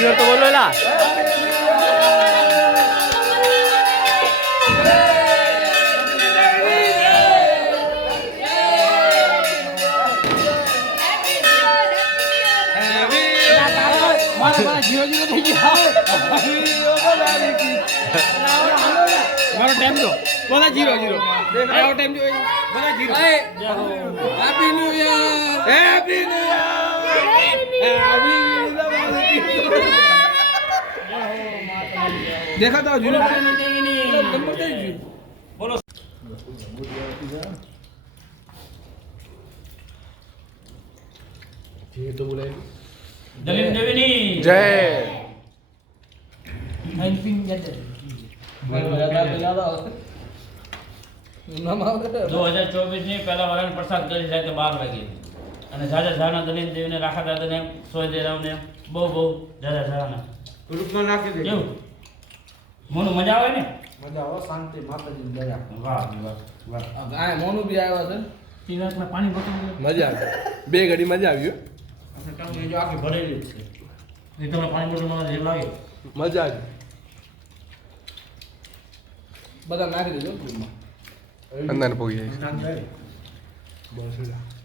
New year તો બોલો એલા. મારો ટાઈમ દો બોલા 0-0 આવો ટાઈમ જો બોલા 0 happy new year happy new year देखा था जीरो नंबर दे बोलो ये तो बोले दलित देवनी जय हेल्पिंग जज 2024 ની પહેલા વરણ પ્રસાદ કરી રાતે 12 વાગે અને જાજા જાના દલિત દેવીને રાખા દાદાને સોય દેરાવને બહુ બહુ જાજા જાના ગ્રુપમાં નાખી દે કેવું મોનું મજા આવે ને મજા આવે શાંતિ માતાજીની દયા વાહ વાહ વાહ આ મોનું બી આવ્યા છે તિરાસમાં પાણી બોટલ મજા આવી બે ઘડી મજા આવી આપણે ટાંકી જો આખી ભરેલી જ છે એ તમે પાણી બોટલમાં જે લાગે મજા આવી બધા નાખી દેજો ગ્રુપમાં અંદર પહોંચી જાય નાખી દે બસ